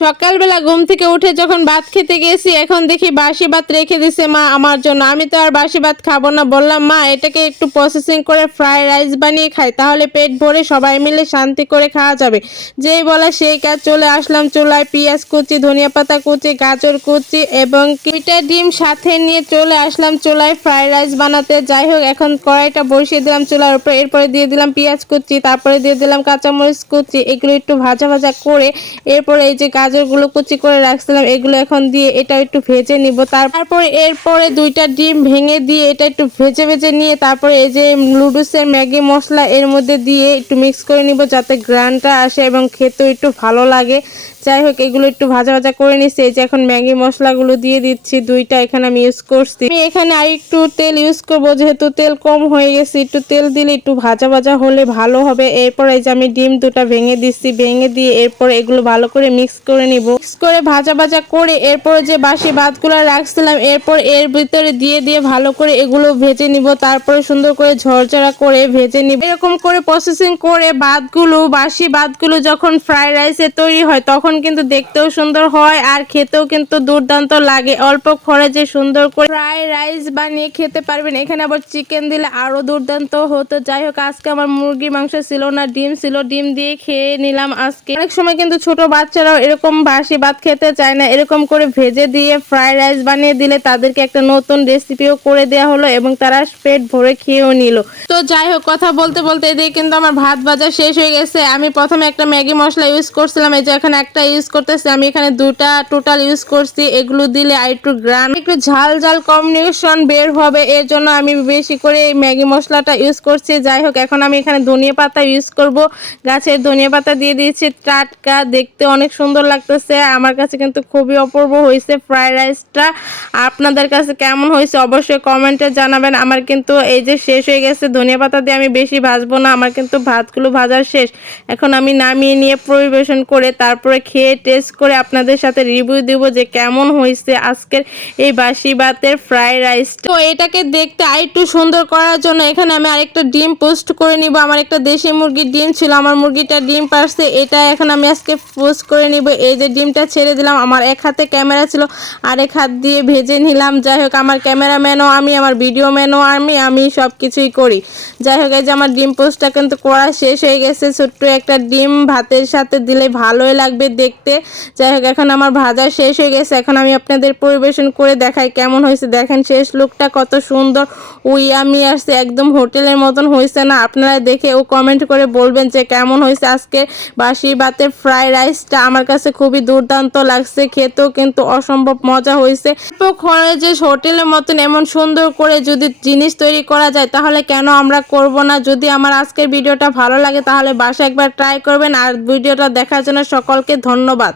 সকালবেলা ঘুম থেকে উঠে যখন ভাত খেতে গেছি, এখন দেখি বাসি ভাত রেখে দিছে মা আমার জন্য। আমি তো আর বাসি ভাত খাব না, বললাম, মা, এটাকে একটু প্রসেসিং করে ফ্রাই রাইস বানিয়ে খাই, তাহলে পেট ভরে সবাই মিলে শান্তি করে খাওয়া যাবে। যেই বলা সেই কাজ চলে আসলাম চুলায়, পেঁয়াজ কুচি, ধনিয়া পাতা কুচি, গাজর কুচি এবং দুইটা ডিম সাথে নিয়ে চলে আসলাম চুলায় ফ্রাই রাইস বানাতে। যাই হোক, এখন কড়াইটা বসিয়ে দিলাম চুলার উপর, এরপরে দিয়ে দিলাম পেঁয়াজ কুচি, তারপরে দিয়ে দিলাম কাঁচামরিচ কুচি, এগুলো একটু ভাজা ভাজা করে, এরপরে এই যে গাজরগুলো কুচি করে রাখছিলাম, এগুলো এখন দিয়ে এটা একটু ভেজে নিব। তারপরে এরপরে দুইটা ডিম ভেঙে দিয়ে এটা একটু ভেজে ভেজে নিয়ে তারপরে এই যে লুডুসের ম্যাগি মশলা এর মধ্যে দিয়ে একটু মিক্স করে নিব যাতে গ্রানটা আসে এবং খেতেও একটু ভালো লাগে। যাই হোক, এগুলো একটু ভাজা ভাজা করে নিচ্ছি। এই যে এখন ম্যাগি মশলাগুলো দিয়ে দিচ্ছি, দুইটা এখানে আমি ইউজ করছি। আমি এখানে আর একটু তেল ইউজ করব, যেহেতু তেল কম হয়ে গেছে, একটু তেল দিলে একটু ভাজা ভাজা হলে ভালো হবে। এরপর এই যে আমি ডিম দুটা ভেঙে দিচ্ছি, ভেঙে দিয়ে এরপর এগুলো ভালো করে মিক্স করে নিব। মিক্স করে ভাজা ভাজা করে এরপর যে বাসি ভাতগুলো রাখছিলাম, এরপর এর ভিতরে দিয়ে দিয়ে ভালো করে এগুলো ভেজে নিব। তারপরে সুন্দর করে ঝরঝরা করে ভেজে নিব। এরকম করে প্রসেসিং করে ভাতগুলো, বাসি ভাতগুলো যখন ফ্রাই রাইসে তৈরি হয়, তখন কিন্তু দেখতেও সুন্দর হয় আর খেতেও কিন্তু দুর্দান্ত লাগে। অল্প খরচে সুন্দর করে ফ্রাই রাইস বানিয়ে খেতে পারবেন। এখানে আবার চিকেন দিলে আরও দুর্দান্ত হতো। যাই হোক, আজকে আমার মুরগির মাংস ছিল না, ডিম ছিল, ডিম দিয়ে খেয়ে নিলাম আজকে। অনেক সময় কিন্তু ছোট বাচ্চারাও এরকম বাসি ভাত খেতে চায় না, এরকম করে ভেজে দিয়ে ফ্রাই রাইস বানিয়ে দিলে তাদেরকে একটা নতুন রেসিপিও করে দেওয়া হলো এবং তারা পেট ভরে খেয়েও নিল। তো যাই হোক, কথা বলতে বলতে এদিকে কিন্তু আমার ভাত ভাজা শেষ হয়ে গেছে। আমি প্রথমে একটা ম্যাগি মশলা ইউজ করছিলাম, এই যে এখানে একটা ইউজ করতেছি। আমি এখানে দুটা টোটাল ইউজ করছি, এগুলো দিলে আর একটু গ্রাম একটু ঝাল ঝাল কম্বিনেশন বের হবে, এর জন্য আমি বেশি করে এই ম্যাগি মশলাটা ইউজ করছি। যাই হোক, এখন আমি এখানে ধনিয়া পাতা ইউজ করব। গাছের ধনিয়া পাতা দিয়ে দিয়েছি, টাটকা, দেখতে অনেক সুন্দর লাগতেছে। আমার কাছে কিন্তু খুবই অপূর্ব হয়েছে ফ্রাইড রাইসটা আপনাদের কাছে কেমন হয়েছে অবশ্যই কমেন্টে জানাবেন। আমার কিন্তু এই যে শেষ হয়ে গেছে, ধনিয়া পাতা দিয়ে আমি বেশি ভাজবো না। আমার কিন্তু ভাতগুলো ভাজার শেষ। এখন আমি নামিয়ে নিয়ে পরিবেশন করে, তারপরে খেয়ে টেস্ট করে আপনাদের সাথে রিভিউ দিব যে কেমন হয়েছে আজকের এই বাসি ভাতের ফ্রাই রাইস তো এটাকে দেখতে আরেকটু সুন্দর করার জন্য এখানে আমি আরেকটা ডিম পোস্ট করে নিব। আমার একটা দেশি মুরগির ডিম ছিল, আমার মুরগিটা ডিম পারছে। এটা এখন আমি আজকে পোস্ট করে নিব। এই যে ডিমটা ছেড়ে দিলাম, আমার এক হাতে ক্যামেরা ছিল, আরেক হাত দিয়ে ভেজে নিলাম। যাই হোক, আমার ক্যামেরাম্যানও আমি, আমার ভিডিও ম্যানও আমি আমি সব কিছুই করি। যাই হোক, এই যে আমার ডিম পোস্টটা কিন্তু করা শেষ হয়ে গেছে। ছোট্ট একটা ডিম ভাতের সাথে দিলে ভালোই লাগবে দেখতে। যাই হোক, এখন আমার ভাজা শেষ হয়ে গেছে। এখন আমি আপনাদের পরিবেশন করে দেখাই কেমন হয়েছে। দেখেন, শেষ লুকটা কত সুন্দর। উই, আমি আসছে একদম হোটেলের মতন হয়েছে না। আপনারা দেখে ও কমেন্ট করে বলবেন যে কেমন হয়েছে আজকে বাসি ভাতের ফ্রাই রাইসটা। আমার কাছে খুবই দুর্দান্ত লাগছে, খেতেও কিন্তু অসম্ভব মজা হয়েছে। খরচে হোটেলের মতন এমন সুন্দর করে যদি জিনিস তৈরি করা যায়, তাহলে কেন আমরা করব না? যদি আমার আজকের ভিডিওটা ভালো লাগে, তাহলে বাসা একবার ট্রাই করবেন। আর ভিডিওটা দেখার জন্য সকলকে ধন্যবাদ।